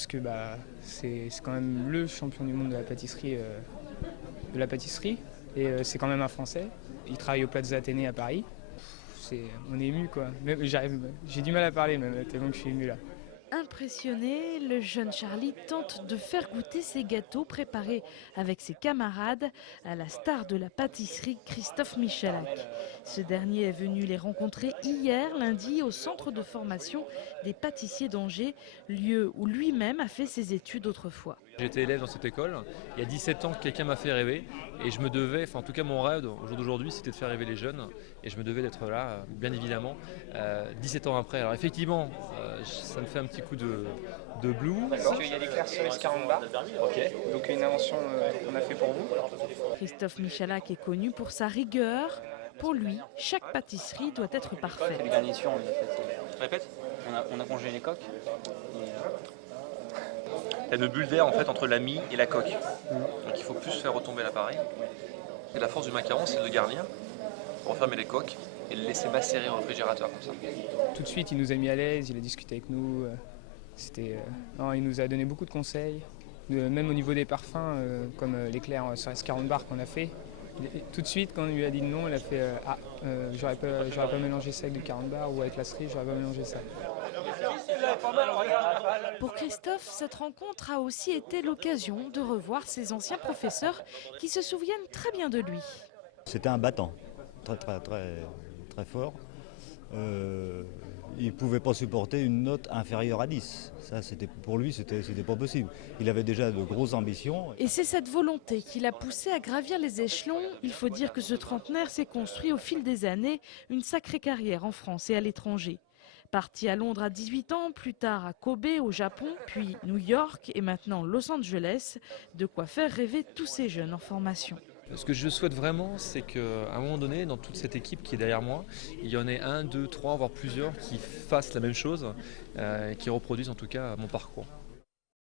parce que c'est quand même le champion du monde de la pâtisserie. Et c'est quand même un Français. Il travaille au Plaza Athénée à Paris. On est ému quoi. J'ai du mal à parler même, tellement que je suis ému là. Impressionné, le jeune Charlie tente de faire goûter ses gâteaux préparés avec ses camarades à la star de la pâtisserie Christophe Michalak. Ce dernier est venu les rencontrer hier, lundi, au centre de formation des pâtissiers d'Angers, lieu où lui-même a fait ses études autrefois. J'étais élève dans cette école. Il y a 17 ans, quelqu'un m'a fait rêver et je me devais, enfin en tout cas mon rêve au jour d'aujourd'hui, c'était de faire rêver les jeunes et je me devais d'être là, bien évidemment, 17 ans après. Alors effectivement, ça me fait un petit coup de blues. Parce qu'il y a l'éclair cerise 40 bars, donc une invention qu'on a fait pour vous. Christophe Michalak est connu pour sa rigueur. Pour lui, chaque pâtisserie doit être parfaite. Les garnitures, on les a faites. Répète. On a congelé les coques. Il y a de bulles d'air en fait entre la mie et la coque. Donc il faut plus faire retomber l'appareil. Et la force du macaron, c'est de le garnir, refermer les coques et le laisser macérer au réfrigérateur comme ça. Tout de suite, il nous a mis à l'aise, il a discuté avec nous. Non, il nous a donné beaucoup de conseils, même au niveau des parfums, comme l'éclair cerise 40 bars qu'on a fait. Tout de suite, quand on lui a dit non, il a fait j'aurais pas mélangé ça avec du 40 bars ou avec la cerise, j'aurais pas mélangé ça. Pour Christophe, cette rencontre a aussi été l'occasion de revoir ses anciens professeurs qui se souviennent très bien de lui. C'était un battant, très fort. Il ne pouvait pas supporter une note inférieure à 10. Ça, pour lui, c'était pas possible. Il avait déjà de grosses ambitions. Et c'est cette volonté qui l'a poussé à gravir les échelons. Il faut dire que ce trentenaire s'est construit au fil des années une sacrée carrière en France et à l'étranger. Parti à Londres à 18 ans, plus tard à Kobe au Japon, puis New York et maintenant Los Angeles, de quoi faire rêver tous ces jeunes en formation. Ce que je souhaite vraiment, c'est qu'à un moment donné, dans toute cette équipe qui est derrière moi, il y en ait un, deux, trois, voire plusieurs qui fassent la même chose, qui reproduisent en tout cas mon parcours.